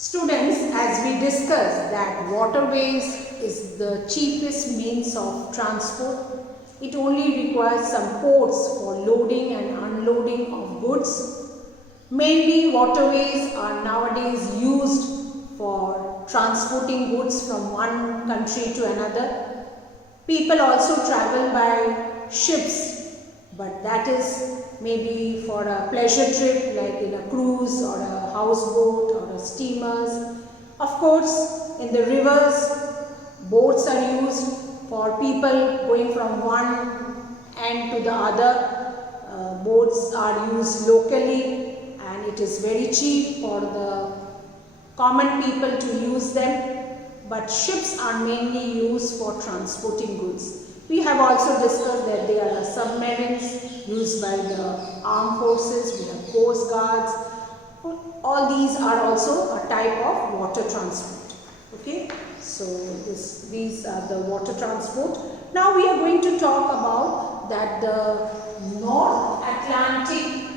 Students, as we discussed that waterways is the cheapest means of transport, it only requires some ports for loading and unloading of goods. Mainly waterways are nowadays used for transporting goods from one country to another. People also travel by ships, but that is maybe for a pleasure trip like in a cruise or a houseboat or a steamers. Of course, in the rivers, boats are used for people going from one end to the other. Boats are used locally and it is very cheap for the common people to use them, but ships are mainly used for transporting goods. We have also discussed that there are submarines used by the armed forces, we have coast guards. All these are also a type of water transport. Okay, so these are the water transport. Now we are going to talk about that the North Atlantic,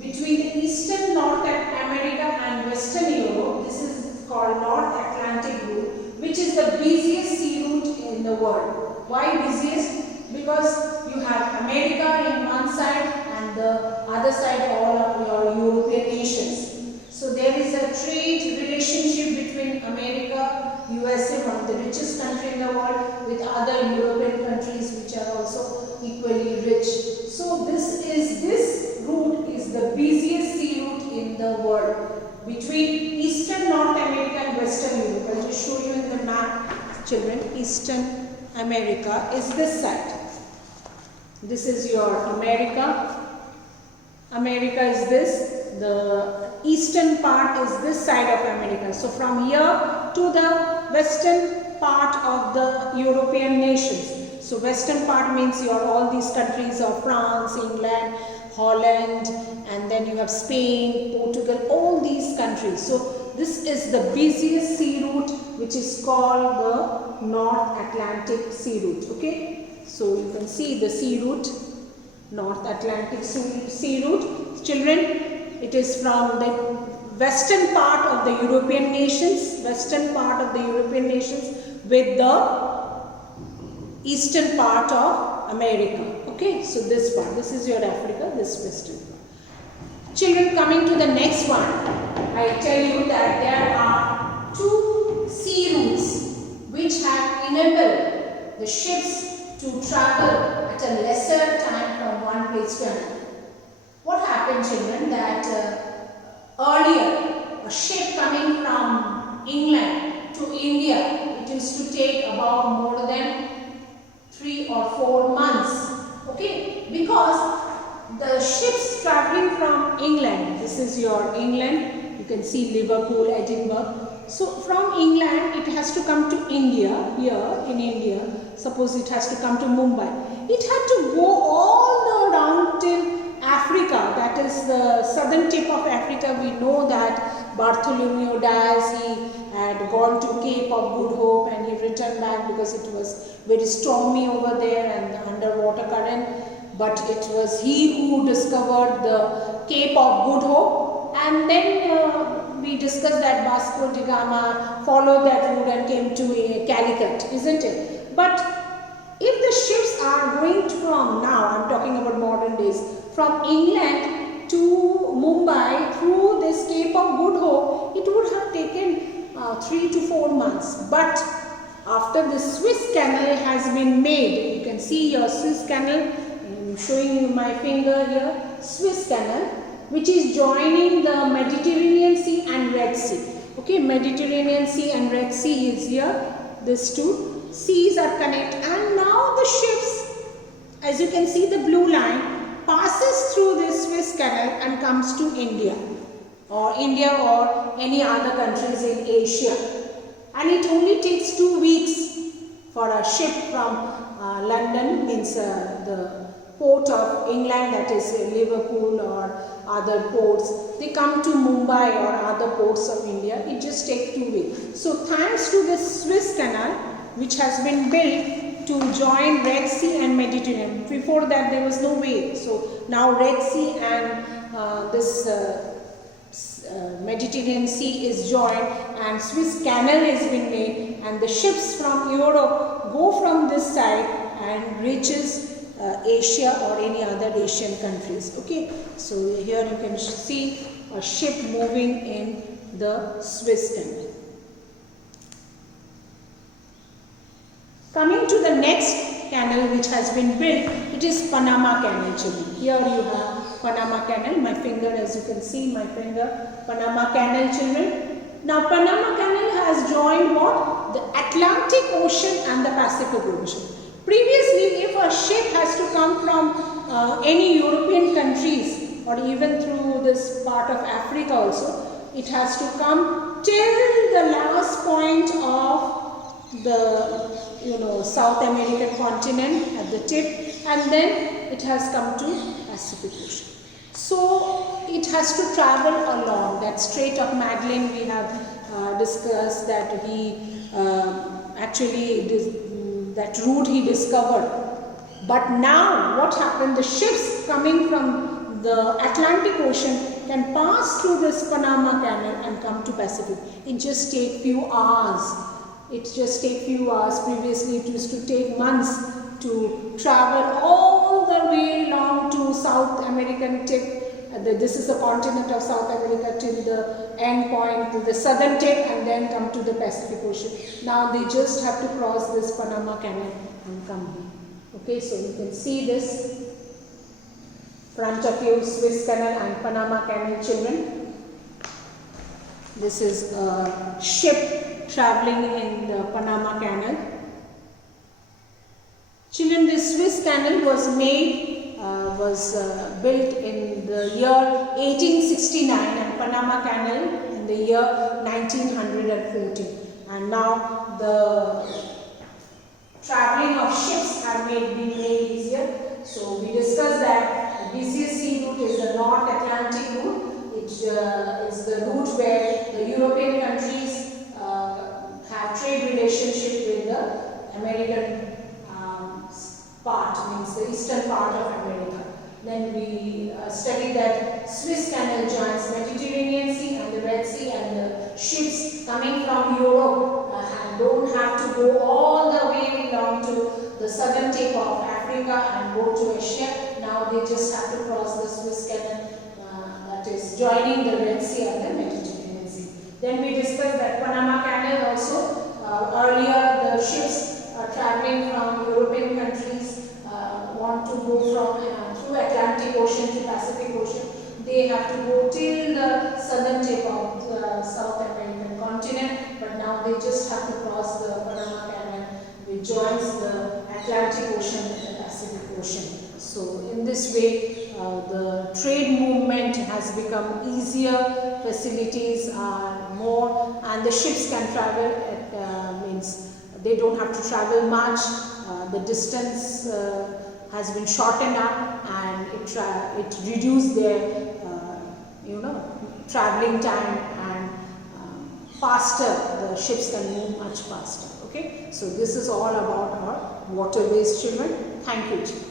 between the eastern North America and western Europe, this is called North Atlantic route, which is the busiest sea route in the world. Why busiest? Because you have America in one side and the other side all of your European nations. So there is a trade relationship between America, USA, one of the richest country in the world, with other European countries which are also equally rich. So this route is the busiest sea route in the world between eastern North America and western Europe. I'll just show you in the map, children. Eastern America is this side. This is your America. America is this. The eastern part is this side of America. So from here to the western part of the European nations. So western part means your all these countries of France, England, Holland, and then you have Spain, Portugal, all these countries. So this is the busiest sea route, which is called the North Atlantic Sea Route. Okay, so you can see the sea route, North Atlantic Sea Route. Children, it is from the western part of the European nations, with the eastern part of America. Okay, so this part, this is your Africa, this western part. Children, coming to the next one, I tell you that there are two sea routes which have enabled the ships to travel at a lesser time from one place to another. What happened, children, that earlier a ship coming from England to India, it used to take about more than 3 or 4 months. Okay, because the ships traveling from England, this is your England, you can see Liverpool, Edinburgh. So from England it has to come to India, here in India, suppose it has to come to Mumbai. It had to go all the around till Africa, that is the southern tip of Africa. We know that Bartholomew Dias, he had gone to Cape of Good Hope and he returned back because it was very stormy over there and the underwater current. But it was he who discovered the Cape of Good Hope, and then we discussed that Vasco da Gama followed that route and came to Calicut, isn't it? But if the ships are going from, now I am talking about modern days, from England to Mumbai through this Cape of Good Hope, it would have taken 3 to 4 months. But after the Suez Canal has been made, you can see your Suez Canal, I am showing you my finger here, Suez Canal, which is joining the Mediterranean Sea and Red Sea. Okay, Mediterranean Sea and Red Sea is here, these two seas are connected, and now the ships, as you can see the blue line, passes through this Suez Canal and comes to India or any other countries in Asia. And it only takes 2 weeks for a ship from London, means the port of England, that is Liverpool or other ports, they come to Mumbai or other ports of India. It just takes 2 weeks. So thanks to this Suez Canal, which has been built to join Red Sea and Mediterranean. Before that there was no way. So now Red Sea and this Mediterranean Sea is joined and Suez Canal has been made, and the ships from Europe go from this side and reaches Asia or any other Asian countries. Okay, so here you can see a ship moving in the Suez Canal. Coming to the next canal which has been built, it is Panama Canal, children. Here you have Panama Canal, my finger, as you can see, my finger, Panama Canal, children. Now Panama Canal has joined what? The Atlantic Ocean and the Pacific Ocean. Previously, if a ship has to come from any European countries or even through this part of Africa also, it has to come till the last point of the South American continent at the tip, and then it has come to Pacific Ocean. So it has to travel along that Strait of Magellan. We have discussed that that route he discovered. But now what happened? The ships coming from the Atlantic Ocean can pass through this Panama Canal and come to Pacific. It just takes few hours. Previously it used to take months to travel all the way along to South American tip. This is the continent of South America till the end point, to the southern tip, and then come to the Pacific Ocean. Now they just have to cross this Panama Canal and come here. Okay, so you can see this front of you, Suez Canal and Panama Canal, children. This is a ship traveling in the Panama Canal. Children, this Suez Canal was built in the year 1869 and Panama Canal in the year 1914. And now the traveling of ships have been made easier. So we discussed that the busiest sea route is the North Atlantic route. It is the route where the European countries have trade relationship with the American part, means the eastern part of America. Then we studied that Suez Canal joins Mediterranean Sea and the Red Sea, and the ships coming from Europe don't have to go all the way along to the southern tip of Africa and go to Asia. Now they just have to cross the Suez Canal, that is joining the Red Sea and the Mediterranean Sea. Then we discussed that Panama Canal also, earlier the ships traveling from European countries want to go from through Atlantic Ocean to Pacific Ocean. They have to go till the southern tip of the South American continent, but now they just have to cross the Panama Canal, which joins the Atlantic Ocean and the Pacific Ocean. So in this way, the trade movement has become easier, facilities are more, and the ships can travel at, means they don't have to travel much. The distance has been shortened up, and it reduced their traveling time, and faster, the ships can move much faster. Okay, so this is all about our waterways, children. Thank you, children.